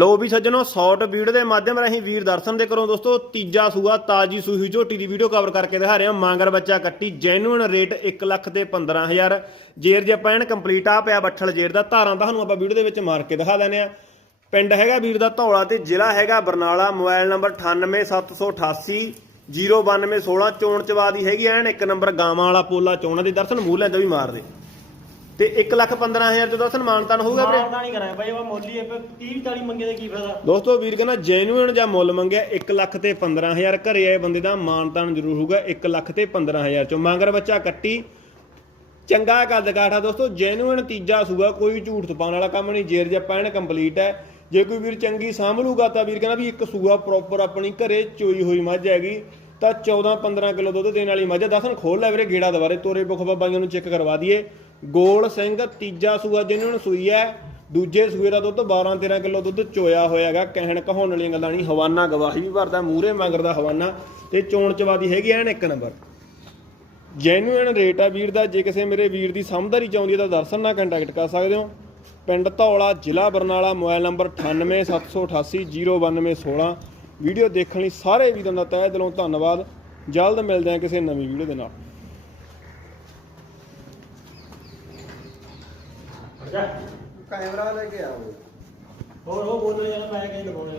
ਲੋ ਵੀ ਸੱਜਣੋ short video ਦੇ ਮਾਧਿਅਮ ਰਾਹੀਂ ਵੀਰ ਦਰਸ਼ਨ ਦੇ ਕਰੋ ਦੋਸਤੋ, ਤੀਜਾ ਸੂਆ, ਤਾਜੀ ਸੂਈ ਝੋਟੀ ਦੀ ਵੀਡੀਓ ਕਵਰ ਕਰਕੇ ਦਿਖਾ ਰਹੇ। ਹਾਂ ਮਾਂਗਰ ਬੱਚਾ ਕੱਟੀ ਜੈਨੂਇਨ ਰੇਟ 1 ਲੱਖ ਤੇ 15000 ਜੇਰ ਜੇ ਪੈਣ ਕੰਪਲੀਟ ਆ ਪਿਆ ਬੱਠਲ ਜੇਰ ਦਾ, ਧਾਰਾਂ ਤੁਹਾਨੂੰ ਆਪਾਂ ਵੀਡੀਓ ਦੇ ਵਿੱਚ ਮਾਰ ਕੇ ਦਿਖਾ ਦਿੰਦੇ ਆ ਪਿੰਡ ਹੈਗਾ ਵੀਰ ਦਾ ਧੌਲਾ ਤੇ ਜ਼ਿਲ੍ਹਾ ਹੈਗਾ ਬਰਨਾਲਾ, ਮੋਬਾਈਲ ਨੰਬਰ 98788 09216 ਚੋਣ ਚਵਾ ਦੀ ਹੈਗੀ ਐਨ, ਇੱਕ ਨੰਬਰ ਗਾਵਾਂ ਵਾਲਾ ਪੋਲਾ ਚੋਣਾ ਦੇ ਦਰਸ਼ਨ, ਮੂਹ ਲੈਂਦਾ ਵੀ ਮਾਰ ਦੇ ਤੇ 1 ਲੱਖ 15000 ਚ ਮਾਨਤਾਨ ਹੋਊਗਾ ਵੀਰੇ। ਮਾਰਦਾ ਨਹੀਂ ਕਰਾਇਆ ਬਾਈ ਉਹ ਮੋਲੀ 30 40 ਮੰਗੇ ਦੇ ਕੀ ਫਾਇਦਾ? ਦੋਸਤੋ ਵੀਰ ਕਹਿੰਦਾ ਜੈਨੂਇਨ ਜਾਂ ਮੁੱਲ ਮੰਗਿਆ 1 ਲੱਖ ਤੇ 15000 ਘਰੇ ਆਏ ਬੰਦੇ ਦਾ ਮਾਨਤਾਨ ਜ਼ਰੂਰ ਹੋਊਗਾ 1 ਲੱਖ ਤੇ 15000 ਚੋਂ। ਮੰਗਰ ਬੱਚਾ ਕੱਟੀ ਚੰਗਾ ਕੱਦ ਕਾਠਾ ਦੋਸਤੋ ਜੈਨੂਇਨ ਤੀਜਾ ਸੂਗਾ ਕੋਈ ਝੂਠ ਤਪਾਉਣ ਵਾਲਾ ਕੰਮ ਨਹੀਂ ਜੇਰ ਜਾਂ ਪੈਣ ਕੰਪਲੀਟ ਹੈ। ਜੇ ਕੋਈ ਵੀਰ ਚੰਗੀ ਸਾਂਭ ਲੂਗਾ ਤਾਂ ਵੀਰ ਕਹਿੰਦਾ ਵੀ ਇੱਕ ਸੂਆ ਪ੍ਰੋਪਰ ਆਪਣੀ ਘਰੇ ਚੋਈ ਹੋਈ ਮੱਝ ਹੈਗੀ ਤਾਂ 14 15 ਕਿਲੋ ਦੁੱਧ ਦੇਣ ਵਾਲੀ ਮੱਝ। ਦਸਨ ਖੋਲ ਲੈ ਵੀਰੇ ਗੇੜਾ ਦੁਬਾਰੇ ਤੋਰੇ ਬੁਖਬਾ ਬਾਈਆਂ ਨੂੰ ਚੈੱਕ ਕਰਵਾ ਦਈਏ। ਗੋਲ ਸਿੰਘ ਤੀਜਾ ਸੂਆ ਜਿਹਨਾਂ ਨੂੰ ਸੂਈ ਹੈ, ਦੂਜੇ ਸੂਏ ਦਾ ਦੁੱਧ 12 13 ਕਿਲੋ ਦੁੱਧ ਚੋਇਆ ਹੋਇਆ ਹੈਗਾ, ਕਹਿਣ ਕਹਾਉਣ ਵਾਲੀਆਂ ਗੱਲਾਂ ਨਹੀਂ, ਹਵਾਨਾ ਗਵਾਹੀ ਵੀ ਭਰਦਾ ਮੂਰੇ ਮੰਗਰ ਦਾ ਹਵਾਨਾ, ਤੇ ਚੋਣ ਚਵਾਦੀ ਹੈਗੀ ਐਨ ਇੱਕ ਨੰਬਰ। ਜੈਨੂਇਨ ਰੇਟ ਆ ਵੀਰ ਦਾ, ਜੇ ਕਿਸੇ ਮੇਰੇ ਵੀਰ ਦੀ ਸਮਝਦਾਰੀ ਚਾਹੁੰਦੀ ਹੈ ਤਾਂ ਦਰਸ਼ਨ ਨਾਲ ਕੰਟੈਕਟ ਕਰ ਸਕਦੇ ਹੋ। ਪਿੰਡ ਧੌਲਾ, ਜ਼ਿਲ੍ਹਾ ਬਰਨਾਲਾ, ਮੋਬਾਈਲ ਨੰਬਰ 9878809216 ਵੀਡੀਓ ਦੇਖਣ ਲਈ ਸਾਰੇ ਵੀਰਾਂ ਦਾ ਤਹਿ ਦਿਲੋਂ ਧੰਨਵਾਦ। ਜਲਦ ਮਿਲਦੇ ਹਾਂ ਕਿਸੇ ਨਵੀਂ ਵੀਡੀਓ ਦੇ ਨਾਲ। ਕੈਮਰਾ ਲੈ ਕੇ ਆਓ। ਹੋਰ ਉਹ ਬੋਲੋ ਯਾਰ ਮੈਂ ਕਹਿੰਦਾ ਲਗਾਉਣੇ